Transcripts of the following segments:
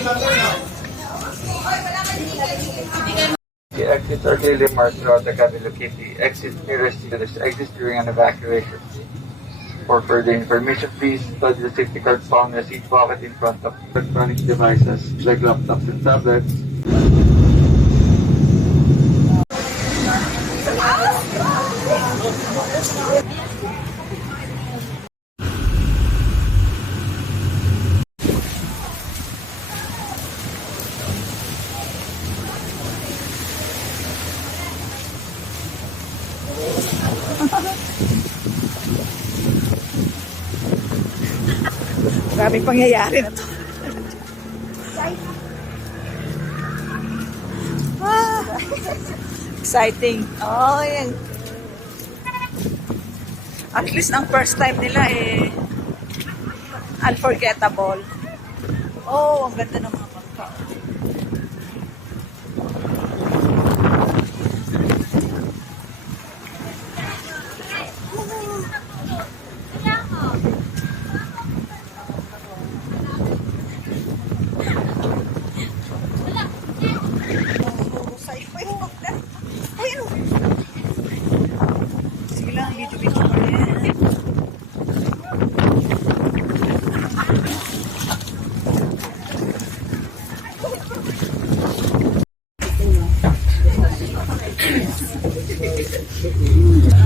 The exits are clearly marked throughout the locating the exit nearest to the exit during an evacuation. For further information, please study the safety card found in the seat pocket in front of electronic devices like laptops and tablets. Maraming pangyayari na to. ah, exciting. Oh, yan. At least ang first time nila eh unforgettable. Oh, ang ganda ng mga bangka. Video-video ko rin. Okay.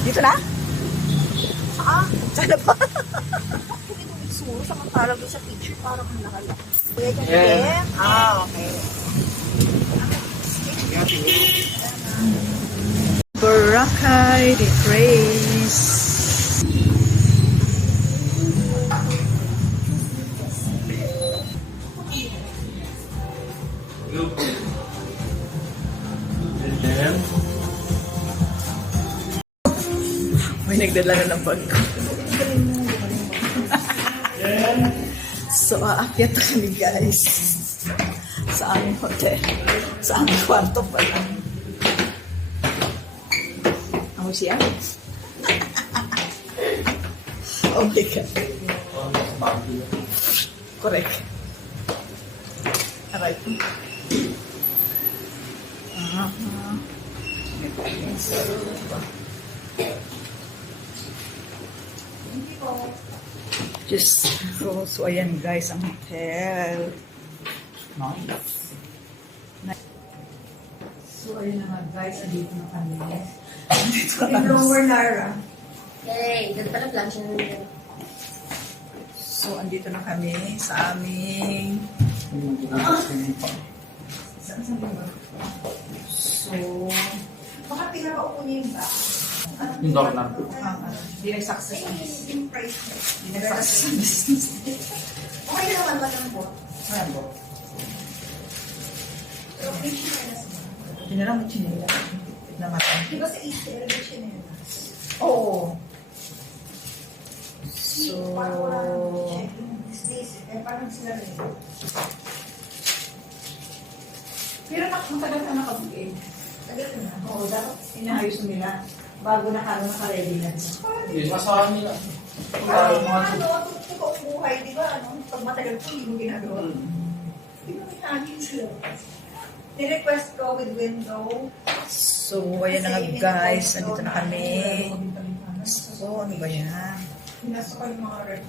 Dito na? Ah, sana ba? Suro sa parang doon sa picture, parang ang nakala. Ganyan. Yeah. Ah, okay. Boracay de Praise. May nagdala na ng bag ko. so, aakyat na kami guys. Sa aming hotel. Sa aming kwarto pala. Ako siya. oh my God. Correct. Aray ko. Ah, ah. Just, so, so ayan guys, ang hotel. Nice. So, ayun na nga guys, andito na kami. Andito na kami. Lower Lara. Hey, ganda pala plan siya. So, andito na kami sa aming... Saan sa ba? So, Baka pinakaupo niya yung ba? Yung door na. hindi nag-success ang Yung price. Hindi nag-success ang business. Okay na naman ba ng po? Ayan po. Pero siya. Hindi na lang mo chinila. Tignan natin. Di ba sa Easter, may yun? Oo. So, Parang naman eh, parang sila rin. pero matagal ka nakabugin. Oo, dapat inahayos mo nila bago na ka naka-ready na. Yes, masahan nila. Parang mga ano, ito- buhay, di ba? Ano, pag matagal po, hindi mo ginagawa. Di ba may hangin sila? Ni-request ko with window. So, ayan na nga guys. Andito na kami. So, ano ba yan? Pinasok ko yung mga red.